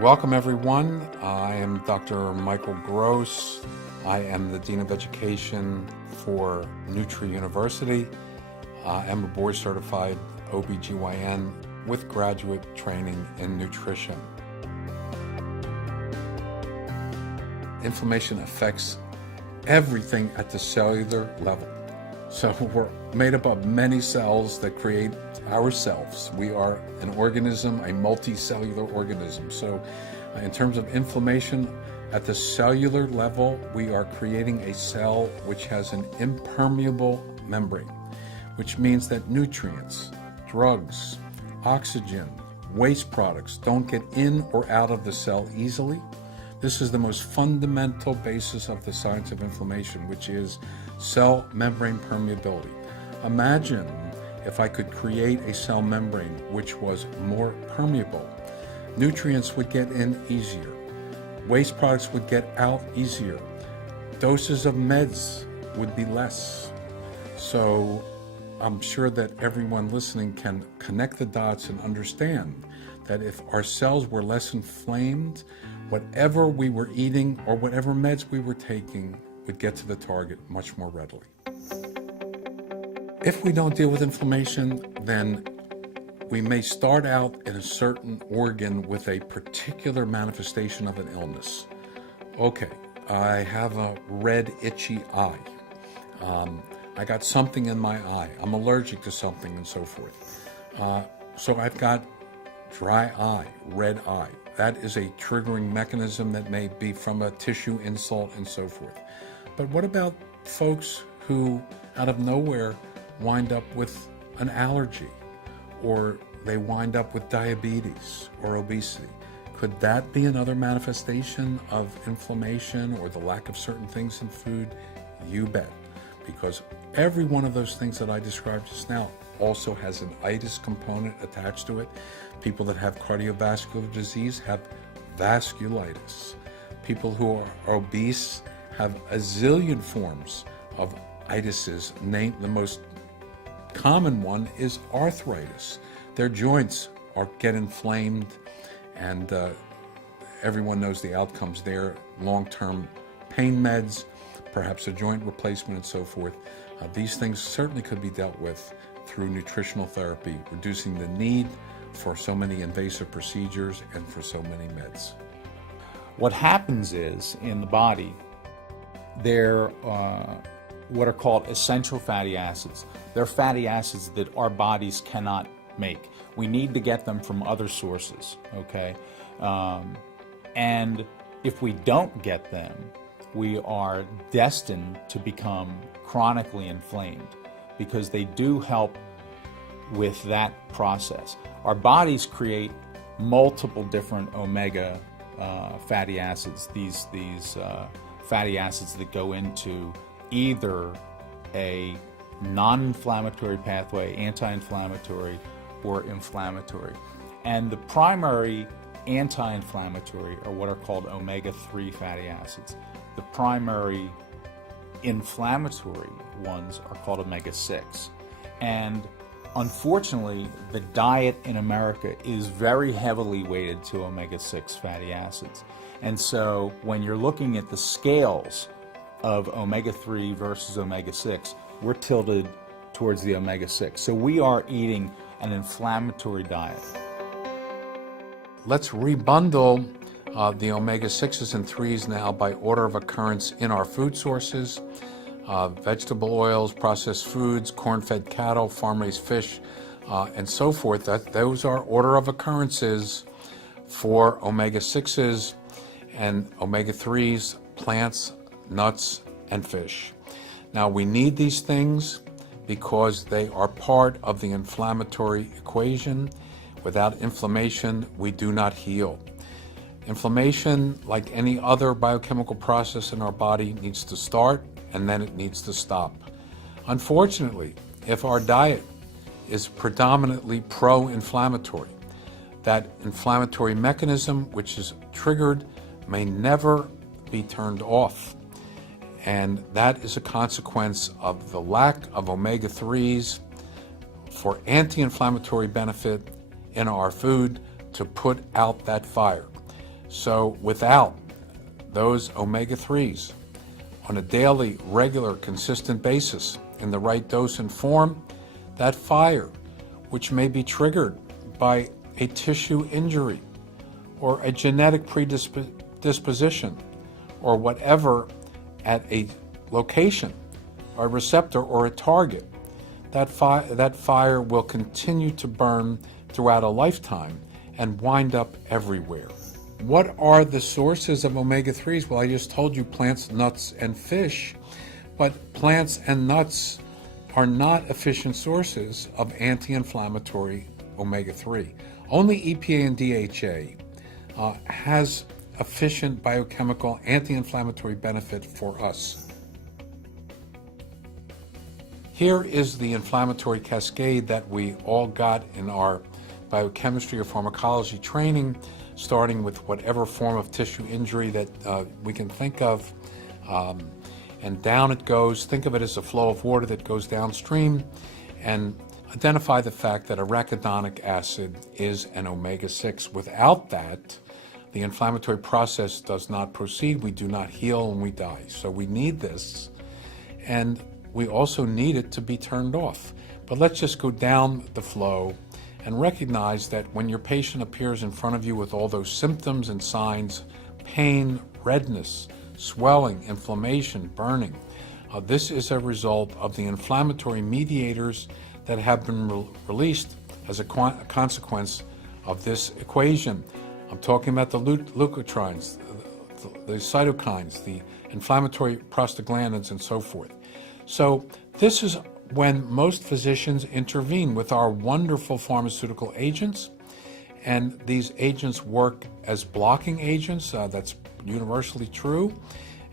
Welcome everyone. I am Dr. Michael Gross. I am the Dean of Education for Nutri University. I am a board certified OBGYN with graduate training in nutrition. Inflammation affects everything at the cellular level. So we're made up of many cells that create ourselves. We are an organism, a multicellular organism. So in terms of inflammation at the cellular level, we are creating a cell which has an impermeable membrane, which means that nutrients, drugs, oxygen, waste products don't get in or out of the cell easily. This is the most fundamental basis of the science of inflammation, which is cell membrane permeability. Imagine if I could create a cell membrane which was more permeable. Nutrients would get in easier. Waste products would get out easier. Doses of meds would be less. So I'm sure that everyone listening can connect the dots and understand that if our cells were less inflamed, whatever we were eating or whatever meds we were taking would get to the target much more readily. If we don't deal with inflammation, then we may start out in a certain organ with a particular manifestation of an illness. Okay, I have a red, itchy eye. I got something in my eye. I'm allergic to something and so forth. So I've got dry eye, red eye. That is a triggering mechanism that may be from a tissue insult and so forth. But what about folks who, out of nowhere, wind up with an allergy, or they wind up with diabetes or obesity? Could that be another manifestation of inflammation or the lack of certain things in food? You bet. Because every one of those things that I described just now also has an itis component attached to it. People that have cardiovascular disease have vasculitis. People who are obese have a zillion forms of itises. The most common one is arthritis. Their joints get inflamed, and everyone knows the outcomes there. Long-term pain meds, perhaps a joint replacement and so forth. These things certainly could be dealt with through nutritional therapy, reducing the need for so many invasive procedures and for so many meds. What happens is, in the body, there are what are called essential fatty acids. They're fatty acids that our bodies cannot make. We need to get them from other sources, okay? And if we don't get them, we are destined to become chronically inflamed, because they do help with that process. Our bodies create multiple different omega fatty acids, these fatty acids that go into either a non-inflammatory pathway, anti-inflammatory, or inflammatory. And the primary anti-inflammatory are what are called omega-3 fatty acids. The primary inflammatory ones are called omega-6. And unfortunately, the diet in America is very heavily weighted to omega-6 fatty acids. And so when you're looking at the scales of omega-3 versus omega-6, we're tilted towards the omega-6. So we are eating an inflammatory diet. Let's rebundle the omega-6s and 3s now by order of occurrence in our food sources. Vegetable oils, processed foods, corn-fed cattle, farm-raised fish, and so forth. Those are order of occurrences for omega-6s and omega-3s, plants, nuts, and fish. Now, we need these things because they are part of the inflammatory equation. Without inflammation, we do not heal. Inflammation, like any other biochemical process in our body, needs to start and then it needs to stop. Unfortunately, if our diet is predominantly pro-inflammatory, that inflammatory mechanism which is triggered may never be turned off. And that is a consequence of the lack of omega-3s for anti-inflammatory benefit in our food to put out that fire. So without those omega-3s on a daily, regular, consistent basis in the right dose and form, that fire, which may be triggered by a tissue injury or a genetic predisposition or whatever at a location, a receptor or a target, that fire will continue to burn throughout a lifetime and wind up everywhere. What are the sources of omega-3s? Well, I just told you plants, nuts, and fish, but plants and nuts are not efficient sources of anti-inflammatory omega-3. Only EPA and DHA has efficient biochemical anti-inflammatory benefit for us. Here is the inflammatory cascade that we all got in our biochemistry or pharmacology training, starting with whatever form of tissue injury that we can think of, and down it goes. Think of it as a flow of water that goes downstream, and identify the fact that arachidonic acid is an omega-6. Without that, the inflammatory process does not proceed. We do not heal and we die. So we need this, and we also need it to be turned off. But let's just go down the flow and recognize that when your patient appears in front of you with all those symptoms and signs, pain, redness, swelling, inflammation, burning, this is a result of the inflammatory mediators that have been released as a consequence of this equation. I'm talking about the leukotrienes, the cytokines, the inflammatory prostaglandins, and so forth. So this is when most physicians intervene with our wonderful pharmaceutical agents, and these agents work as blocking agents. That's universally true,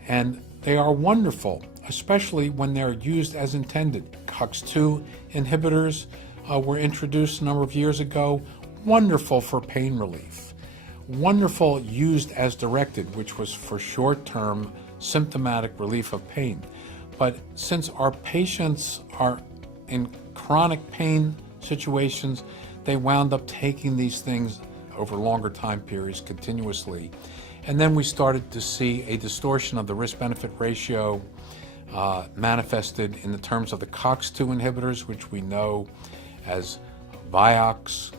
and they are wonderful, especially when they're used as intended. COX-2 inhibitors were introduced a number of years ago, wonderful for pain relief, wonderful used as directed, which was for short-term symptomatic relief of pain. But since our patients are in chronic pain situations, they wound up taking these things over longer time periods continuously. And then we started to see a distortion of the risk-benefit ratio manifested in the terms of the COX-2 inhibitors, which we know as Vioxx,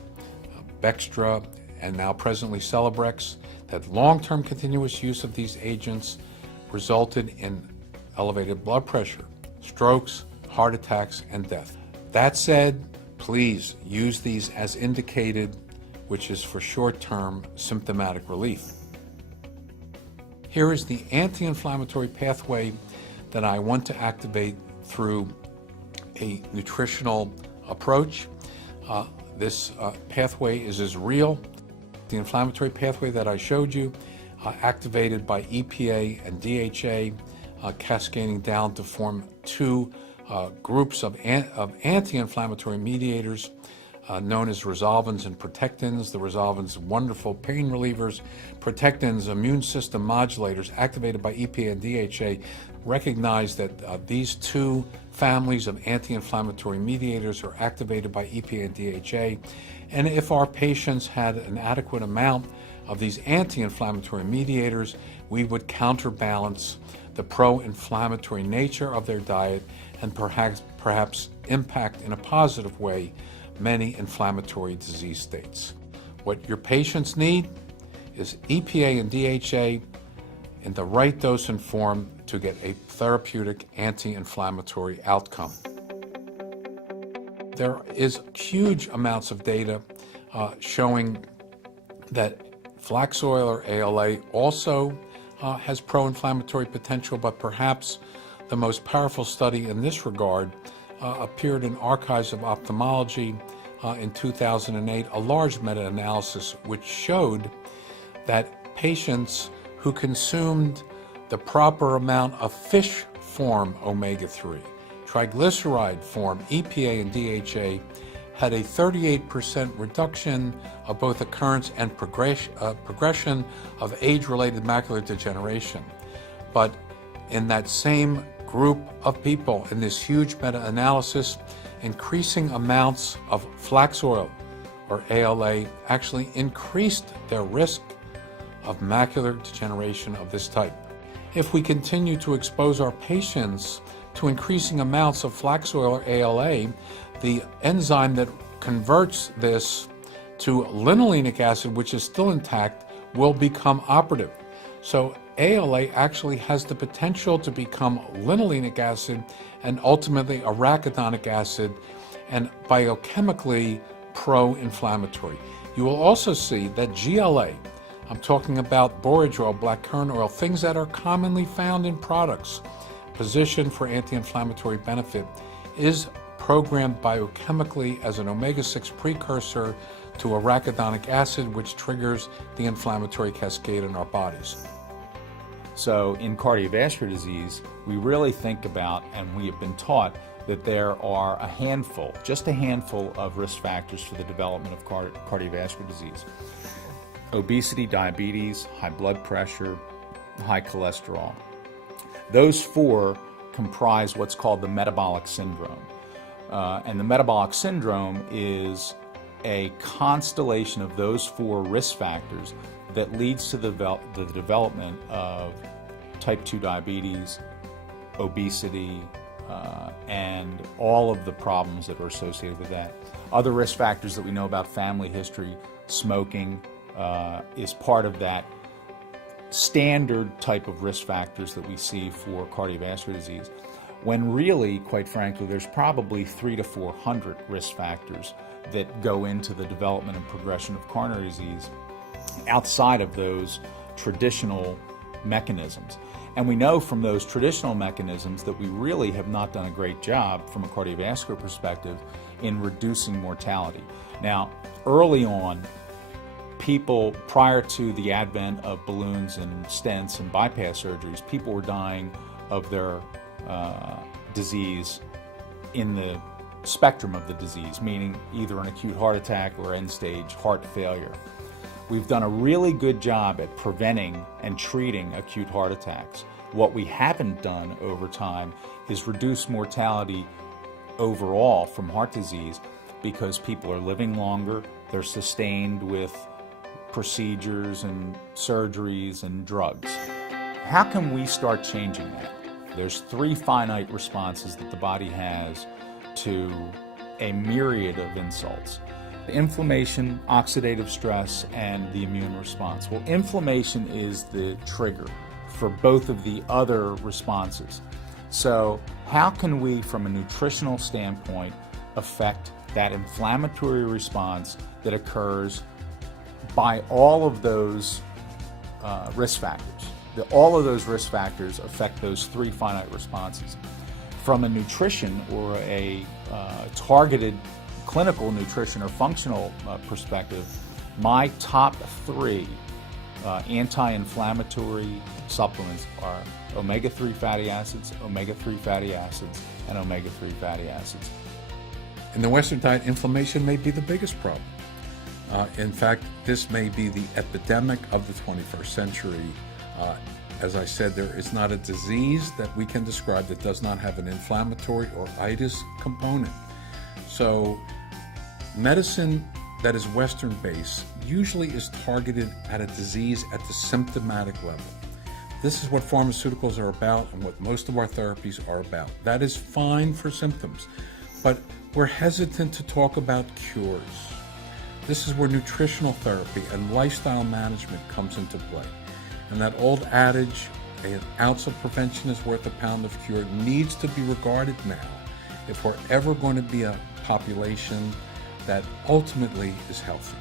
Bextra, and now presently Celebrex. That long-term continuous use of these agents resulted in elevated blood pressure, strokes, heart attacks, and death. That said, please use these as indicated, which is for short-term symptomatic relief. Here is the anti-inflammatory pathway that I want to activate through a nutritional approach. This pathway is as real. The inflammatory pathway that I showed you, activated by EPA and DHA, cascading down to form two groups of anti-inflammatory mediators known as resolvins and protectins. The resolvins, wonderful pain relievers. Protectins, immune system modulators, activated by EPA and DHA. Recognize that these two families of anti-inflammatory mediators are activated by EPA and DHA. And if our patients had an adequate amount of these anti-inflammatory mediators, we would counterbalance the pro-inflammatory nature of their diet and perhaps impact in a positive way many inflammatory disease states. What your patients need is EPA and DHA in the right dose and form to get a therapeutic anti-inflammatory outcome. There is huge amounts of data showing that flax oil or ALA also has pro-inflammatory potential, but perhaps the most powerful study in this regard appeared in Archives of Ophthalmology in 2008, a large meta-analysis which showed that patients who consumed the proper amount of fish form omega-3, triglyceride form EPA and DHA, had a 38% reduction of both occurrence and progression of age-related macular degeneration. But in that same group of people, in this huge meta-analysis, increasing amounts of flax oil or ALA actually increased their risk of macular degeneration of this type. If we continue to expose our patients to increasing amounts of flax oil or ALA, the enzyme that converts this to linolenic acid, which is still intact, will become operative. So ALA actually has the potential to become linolenic acid and ultimately arachidonic acid, and biochemically pro-inflammatory. You will also see that GLA, I'm talking about borage oil, blackcurrant oil, things that are commonly found in products positioned for anti-inflammatory benefit, is programmed biochemically as an omega-6 precursor to arachidonic acid, which triggers the inflammatory cascade in our bodies. So in cardiovascular disease, we really think about, and we have been taught, that there are just a handful of risk factors for the development of cardiovascular disease. Obesity, diabetes, high blood pressure, high cholesterol. Those four comprise what's called the metabolic syndrome. And the metabolic syndrome is a constellation of those four risk factors that leads to the development of type 2 diabetes, obesity, and all of the problems that are associated with that. Other risk factors that we know about: family history, smoking is part of that standard type of risk factors that we see for cardiovascular disease, when really, quite frankly, there's probably 300 to 400 risk factors that go into the development and progression of coronary disease outside of those traditional mechanisms. And we know from those traditional mechanisms that we really have not done a great job from a cardiovascular perspective in reducing mortality. Now, early on, people, prior to the advent of balloons and stents and bypass surgeries, people were dying of their disease in the spectrum of the disease, meaning either an acute heart attack or end-stage heart failure. We've done a really good job at preventing and treating acute heart attacks. What we haven't done over time is reduce mortality overall from heart disease, because people are living longer, they're sustained with procedures and surgeries and drugs. How can we start changing that? There's three finite responses that the body has to a myriad of insults: inflammation, oxidative stress, and the immune response. Well, inflammation is the trigger for both of the other responses. So how can we, from a nutritional standpoint, affect that inflammatory response that occurs by all of those risk factors? All of those risk factors affect those three finite responses. From a nutrition or a targeted clinical nutrition or functional perspective, my top three anti-inflammatory supplements are omega-3 fatty acids, omega-3 fatty acids, and omega-3 fatty acids. In the Western diet, inflammation may be the biggest problem. In fact, this may be the epidemic of the 21st century. As I said, there is not a disease that we can describe that does not have an inflammatory or itis component. So medicine that is Western-based usually is targeted at a disease at the symptomatic level. This is what pharmaceuticals are about and what most of our therapies are about. That is fine for symptoms, but we're hesitant to talk about cures. This is where nutritional therapy and lifestyle management comes into play. And that old adage, an ounce of prevention is worth a pound of cure, needs to be regarded now if we're ever going to be a population that ultimately is healthy.